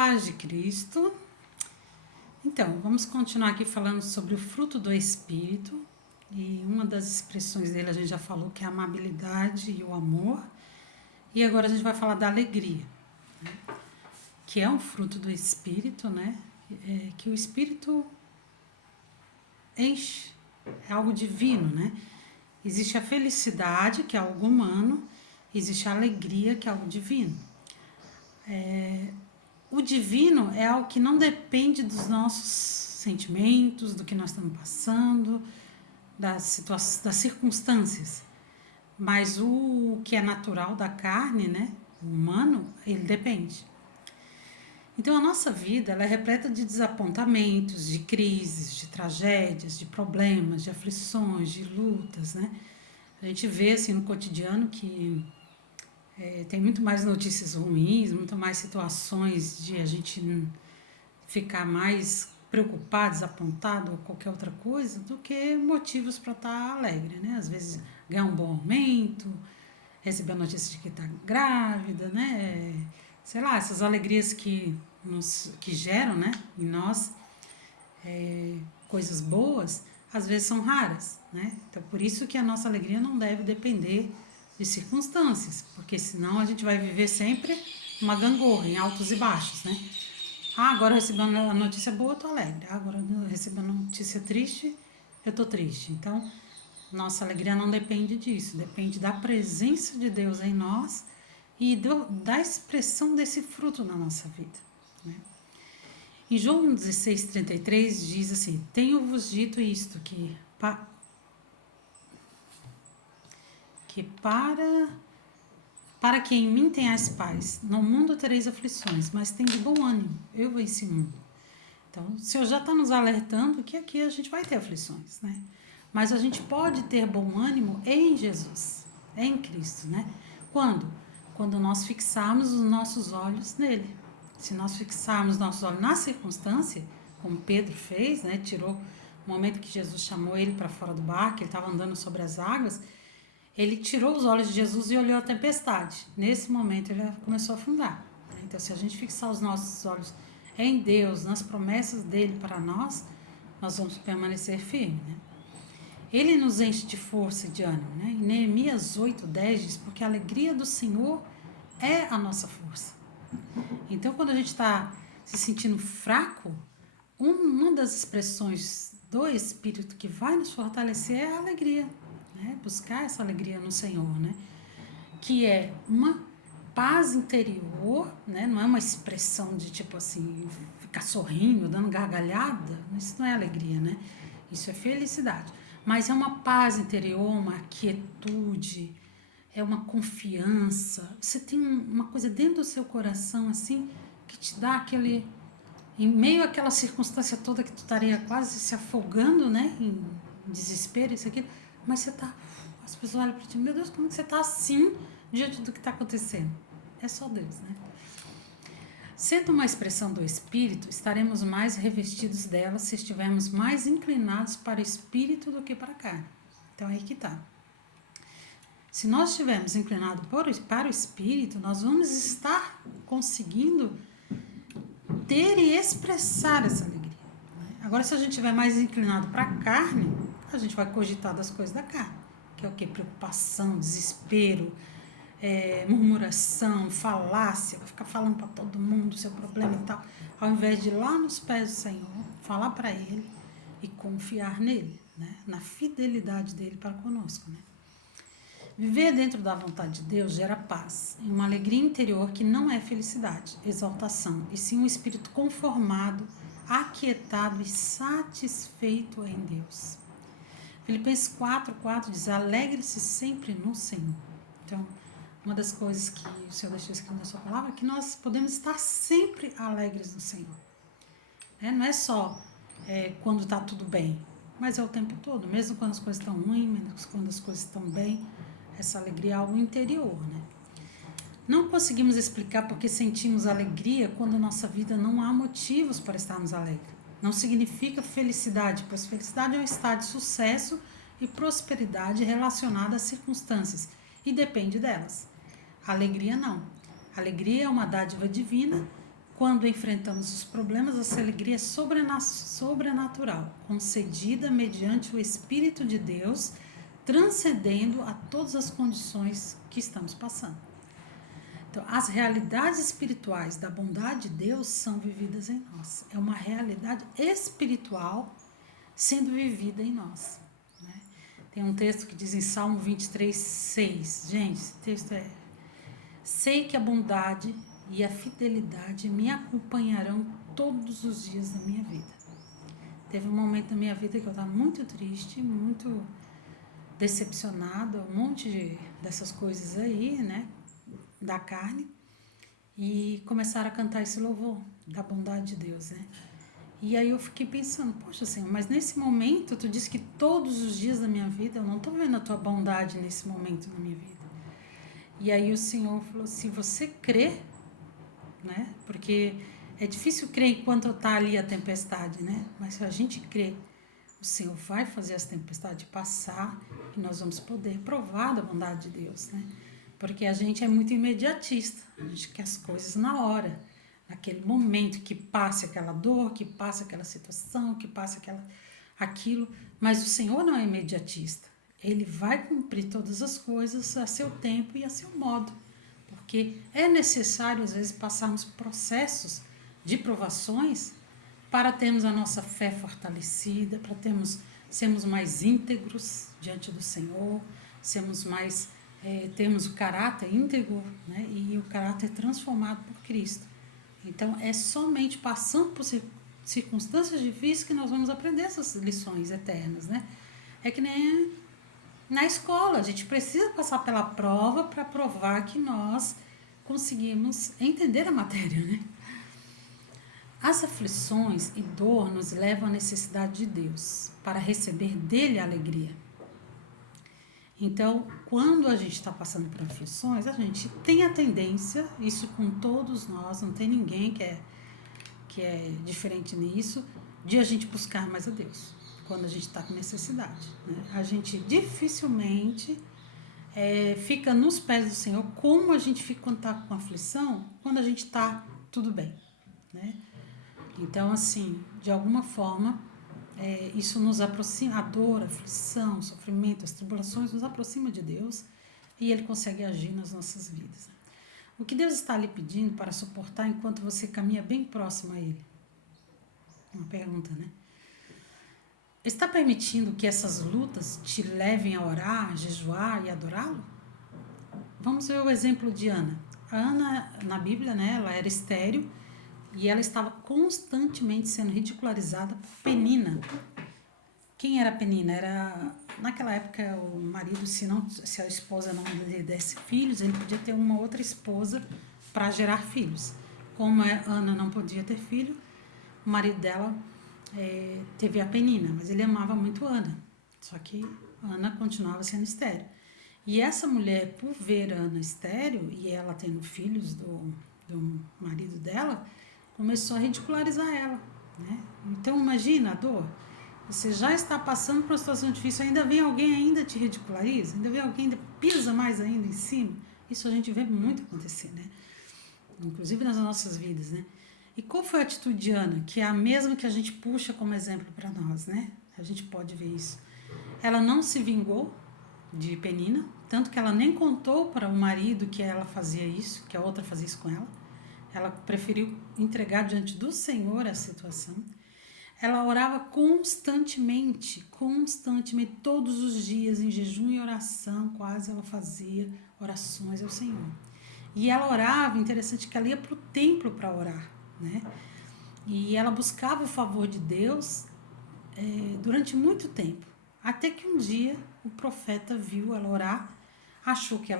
Paz de Cristo. Então, vamos continuar aqui falando sobre o fruto do Espírito. E uma das expressões dele a gente já falou, que é a amabilidade e o amor. E agora a gente vai falar da alegria, né? Que é um fruto do Espírito, né? Que o Espírito enche, é algo divino, né? Existe a felicidade, que é algo humano, existe a alegria, que é algo divino. O divino é algo que não depende dos nossos sentimentos, do que nós estamos passando, das circunstâncias. Mas o que é natural da carne, né, o humano, ele depende. Então a nossa vida ela é repleta de desapontamentos, de crises, de tragédias, de problemas, de aflições, de lutas, né? A gente vê assim no cotidiano que tem muito mais notícias ruins, muito mais situações de a gente ficar mais preocupado, desapontado ou qualquer outra coisa do que motivos para estar alegre, né? Às vezes ganhar um bom aumento, receber a notícia de que está grávida, né? Sei lá, essas alegrias que geram, né, em nós coisas boas, às vezes são raras, né? Então, por isso que a nossa alegria não deve depender de circunstâncias, porque senão a gente vai viver sempre uma gangorra, em altos e baixos, né? Ah, agora eu recebi uma notícia boa, eu tô alegre. Ah, agora eu recebi uma notícia triste, eu tô triste. Então, nossa alegria não depende disso, depende da presença de Deus em nós e da expressão desse fruto na nossa vida, né? Em João 16,33 diz assim: Tenho-vos dito isto, que para que em mim tenhais paz. No mundo tereis aflições, mas tem de bom ânimo, eu venci o mundo. Então, o Senhor já está nos alertando que aqui a gente vai ter aflições, né? Mas a gente pode ter bom ânimo em Jesus, em Cristo, né? Quando? Quando nós fixarmos os nossos olhos nele. Se nós fixarmos nossos olhos na circunstância, como Pedro fez, né? Tirou o momento que Jesus chamou ele para fora do barco, ele estava andando sobre as águas, ele tirou os olhos de Jesus e olhou a tempestade. Nesse momento ele começou a afundar. Então, se a gente fixar os nossos olhos em Deus, nas promessas dele para nós, nós vamos permanecer firmes, né? Ele nos enche de força e de ânimo, né? Em Neemias 8:10 diz: porque a alegria do Senhor é a nossa força. Então, quando a gente está se sentindo fraco, uma das expressões do Espírito que vai nos fortalecer é a alegria, né? Buscar essa alegria no Senhor, né? Que é uma paz interior, né? Não é uma expressão de tipo assim, ficar sorrindo, dando gargalhada. Isso não é alegria, né? Isso é felicidade. Mas é uma paz interior, uma quietude, é uma confiança. Você tem uma coisa dentro do seu coração assim que te dá aquele, em meio àquela circunstância toda que tu estaria quase se afogando, né, em desespero, isso aqui, mas você tá, as pessoas olham para ti, meu Deus, como que você tá assim diante do que está acontecendo? É só Deus, né? Sendo uma expressão do Espírito, estaremos mais revestidos dela se estivermos mais inclinados para o Espírito do que para a carne. Então aí que tá. Se nós estivermos inclinados para o Espírito, nós vamos estar conseguindo ter e expressar essa alegria. Agora, se a gente estiver mais inclinado para a carne, a gente vai cogitar das coisas da carne, que é o que? Preocupação, desespero, murmuração, falácia, vai ficar falando para todo mundo o seu problema e tal, ao invés de ir lá nos pés do Senhor, falar para Ele e confiar nele, né? Na fidelidade dele para conosco, né? Viver dentro da vontade de Deus gera paz e uma alegria interior que não é felicidade, exaltação, e sim um espírito conformado, aquietado e satisfeito em Deus. Filipenses 4:4 diz: alegre-se sempre no Senhor. Então, uma das coisas que o Senhor deixou escrito na sua palavra é que nós podemos estar sempre alegres no Senhor. Não é só quando está tudo bem, mas é o tempo todo, mesmo quando as coisas estão ruins, mesmo quando as coisas estão bem. Essa alegria é algo interior, né? Não conseguimos explicar porque sentimos alegria quando nossa vida não há motivos para estarmos alegres. Não significa felicidade, pois felicidade é um estado de sucesso e prosperidade relacionada às circunstâncias e depende delas. A alegria não. A alegria é uma dádiva divina quando enfrentamos os problemas, essa alegria é sobrenatural, concedida mediante o Espírito de Deus, transcendendo a todas as condições que estamos passando. Então, as realidades espirituais da bondade de Deus são vividas em nós. É uma realidade espiritual sendo vivida em nós. Né? Tem um texto que diz em Salmo 23, 6. Gente, esse texto é: sei que a bondade e a fidelidade me acompanharão todos os dias da minha vida. Teve um momento da minha vida que eu estava muito triste, muito decepcionada, um monte dessas coisas aí, né, da carne, e começaram a cantar esse louvor da bondade de Deus, né? E aí eu fiquei pensando, poxa Senhor, mas nesse momento tu disse que todos os dias da minha vida eu não estou vendo a tua bondade nesse momento da minha vida. E aí o Senhor falou, se você crê, né? Porque é difícil crer enquanto está ali a tempestade, né? Mas se a gente crê, o Senhor vai fazer essa tempestade passar e nós vamos poder provar da bondade de Deus, né? Porque a gente é muito imediatista, a gente quer as coisas na hora, naquele momento, que passe aquela dor, que passe aquela situação, que passe aquilo, mas o Senhor não é imediatista. Ele vai cumprir todas as coisas a seu tempo e a seu modo, porque é necessário, às vezes, passarmos processos de provações para termos a nossa fé fortalecida, para sermos mais íntegros diante do Senhor, termos o caráter íntegro, né, e o caráter transformado por Cristo. Então, é somente passando por circunstâncias difíceis que nós vamos aprender essas lições eternas, né? É que nem na escola, a gente precisa passar pela prova para provar que nós conseguimos entender a matéria, né? As aflições e dor nos levam à necessidade de Deus, para receber dele a alegria. Então, quando a gente está passando por aflições, a gente tem a tendência, isso com todos nós, não tem ninguém que é diferente nisso, de a gente buscar mais a Deus, quando a gente está com necessidade. Né? A gente dificilmente fica nos pés do Senhor, como a gente fica quando está com aflição, quando a gente está tudo bem. Né? Então, assim, de alguma forma, isso nos aproxima, a dor, a aflição, o sofrimento, as tribulações nos aproxima de Deus e Ele consegue agir nas nossas vidas. O que Deus está lhe pedindo para suportar enquanto você caminha bem próximo a Ele? Uma pergunta, né? Está permitindo que essas lutas te levem a orar, a jejuar e adorá-lo? Vamos ver o exemplo de Ana. A Ana, na Bíblia, né, ela era estéril e ela estava constantemente sendo ridicularizada por Penina. Quem era Penina? Era, naquela época, o marido, se a esposa não lhe desse filhos, ele podia ter uma outra esposa para gerar filhos. Como Ana não podia ter filho, o marido dela teve a Penina, mas ele amava muito Ana. Só que Ana continuava sendo estéril. E essa mulher, por ver Ana estéril e ela tendo filhos do marido dela, começou a ridicularizar ela. Né? Então, imagina a dor. Você já está passando por uma situação difícil, ainda vem alguém ainda te ridiculariza, ainda vem alguém ainda pisa mais ainda em cima. Isso a gente vê muito acontecer, né? Inclusive nas nossas vidas, né? E qual foi a atitude de Ana? Que é a mesma que a gente puxa como exemplo para nós, né? A gente pode ver isso. Ela não se vingou de Penina, tanto que ela nem contou para o marido que ela fazia isso, que a outra fazia isso com ela. Ela preferiu entregar diante do Senhor a situação. Ela orava constantemente, todos os dias, em jejum e oração, quase ela fazia orações ao Senhor. E ela orava, interessante que ela ia para o templo para orar, né? E ela buscava o favor de Deus durante muito tempo. Até que um dia o profeta viu ela orar, achou que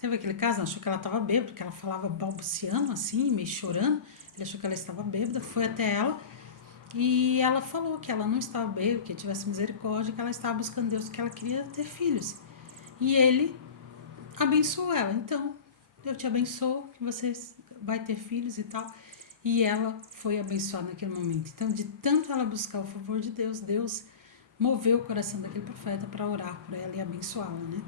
teve aquele caso, achou que ela estava bêbada, porque ela falava balbuciando assim, meio chorando. Ele achou que ela estava bêbada, foi até ela e ela falou que ela não estava bêbada, que tivesse misericórdia, que ela estava buscando Deus, que ela queria ter filhos. E ele abençoou ela. Então, eu te abençoo, que você vai ter filhos e tal. E ela foi abençoada naquele momento. Então, de tanto ela buscar o favor de Deus, Deus moveu o coração daquele profeta para orar por ela e abençoá-la, né?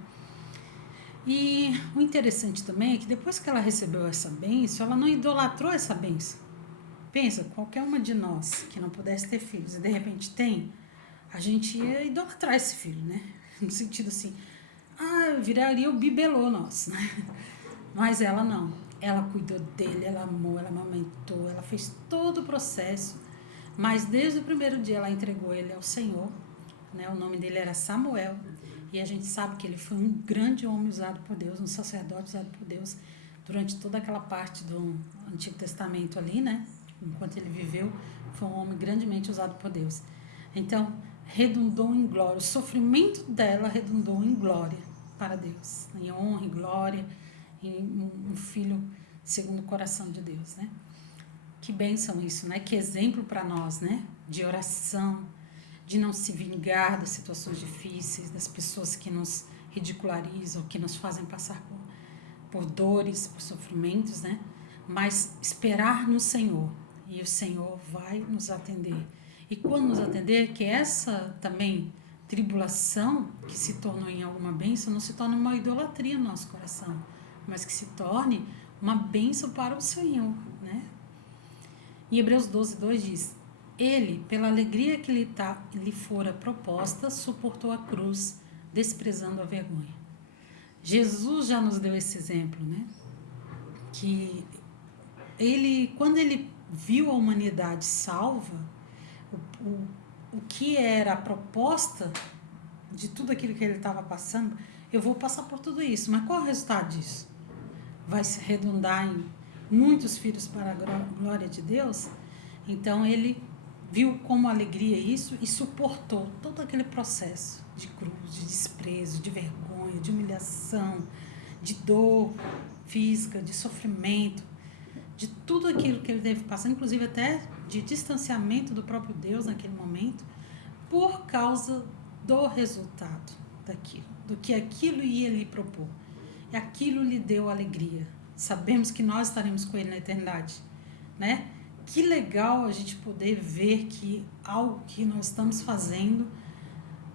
E o interessante também é que depois que ela recebeu essa bênção, ela não idolatrou essa bênção. Pensa, qualquer uma de nós que não pudesse ter filhos e de repente tem, a gente ia idolatrar esse filho, né? No sentido assim, viraria o bibelô nosso, né? Mas ela não. Ela cuidou dele, ela amou, ela amamentou, ela fez todo o processo. Mas desde o primeiro dia ela entregou ele ao Senhor, né? O nome dele era Samuel. E a gente sabe que ele foi um grande homem usado por Deus, um sacerdote usado por Deus durante toda aquela parte do Antigo Testamento ali, né? Enquanto ele viveu, foi um homem grandemente usado por Deus. Então, redundou em glória. O sofrimento dela redundou em glória para Deus, em honra e glória, em um filho segundo o coração de Deus, né? Que bênção isso, né? Que exemplo para nós, né? De oração, de não se vingar das situações difíceis, das pessoas que nos ridicularizam, que nos fazem passar por dores, por sofrimentos, né? Mas esperar no Senhor, e o Senhor vai nos atender. E quando nos atender, que essa também tribulação que se tornou em alguma bênção, não se torne uma idolatria no nosso coração, mas que se torne uma bênção para o Senhor, né? Em Hebreus 12:2 diz: Ele, pela alegria que lhe fora proposta, suportou a cruz, desprezando a vergonha. Jesus já nos deu esse exemplo, né? Que ele, quando ele viu a humanidade salva, o que era a proposta de tudo aquilo que ele estava passando, eu vou passar por tudo isso, mas qual é o resultado disso? Vai se redundar em muitos filhos para a glória de Deus? Então ele viu como alegria isso e suportou todo aquele processo de cruz, de desprezo, de vergonha, de humilhação, de dor física, de sofrimento, de tudo aquilo que ele teve que passar, inclusive até de distanciamento do próprio Deus naquele momento, por causa do resultado daquilo, do que aquilo ia lhe propor. E aquilo lhe deu alegria. Sabemos que nós estaremos com ele na eternidade, né? Que legal a gente poder ver que algo que nós estamos fazendo,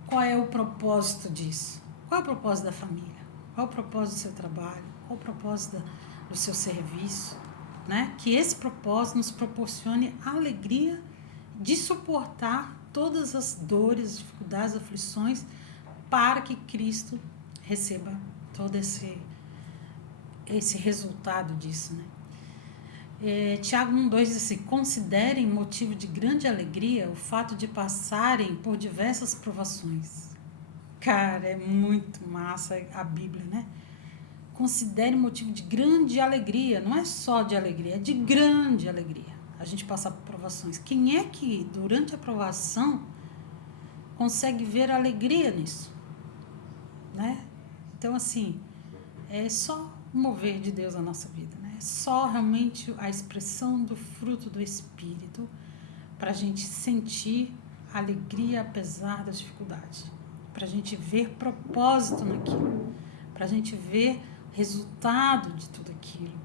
qual é o propósito disso? Qual é o propósito da família? Qual é o propósito do seu trabalho? Qual é o propósito do seu serviço? Né? Que esse propósito nos proporcione a alegria de suportar todas as dores, dificuldades, aflições, para que Cristo receba todo esse resultado disso, né? Tiago 1,2 diz assim: considerem motivo de grande alegria o fato de passarem por diversas provações. Cara, é muito massa a Bíblia, né? Considere motivo de grande alegria, não é só de alegria, é de grande alegria a gente passar por provações. Quem é que durante a provação consegue ver alegria nisso, né? Então assim, é só o mover de Deus na nossa vida, né? É só realmente a expressão do fruto do Espírito para a gente sentir alegria apesar das dificuldades, para a gente ver propósito naquilo, para a gente ver resultado de tudo aquilo.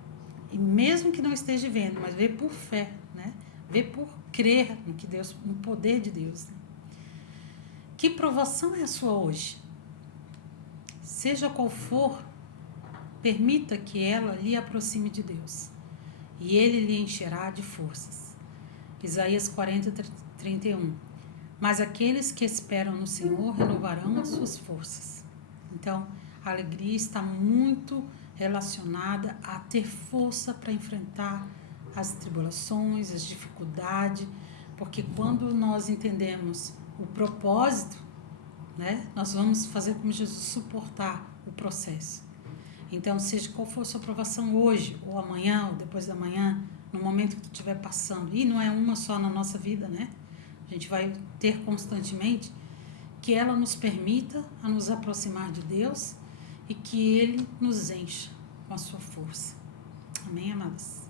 E mesmo que não esteja vendo, mas ver por fé, né? Ver por crer no que Deus, no poder de Deus. Né? Que provação é a sua hoje? Seja qual for, permita que ela lhe aproxime de Deus, e Ele lhe encherá de forças. Isaías 40:31. Mas aqueles que esperam no Senhor renovarão as suas forças. Então, a alegria está muito relacionada a ter força para enfrentar as tribulações, as dificuldades, porque quando nós entendemos o propósito, né, nós vamos fazer como Jesus, suportar o processo. Então, seja qual for a sua provação hoje, ou amanhã, ou depois da manhã, no momento que tu estiver passando, e não é uma só na nossa vida, né? A gente vai ter constantemente, que ela nos permita a nos aproximar de Deus e que Ele nos encha com a sua força. Amém, amadas?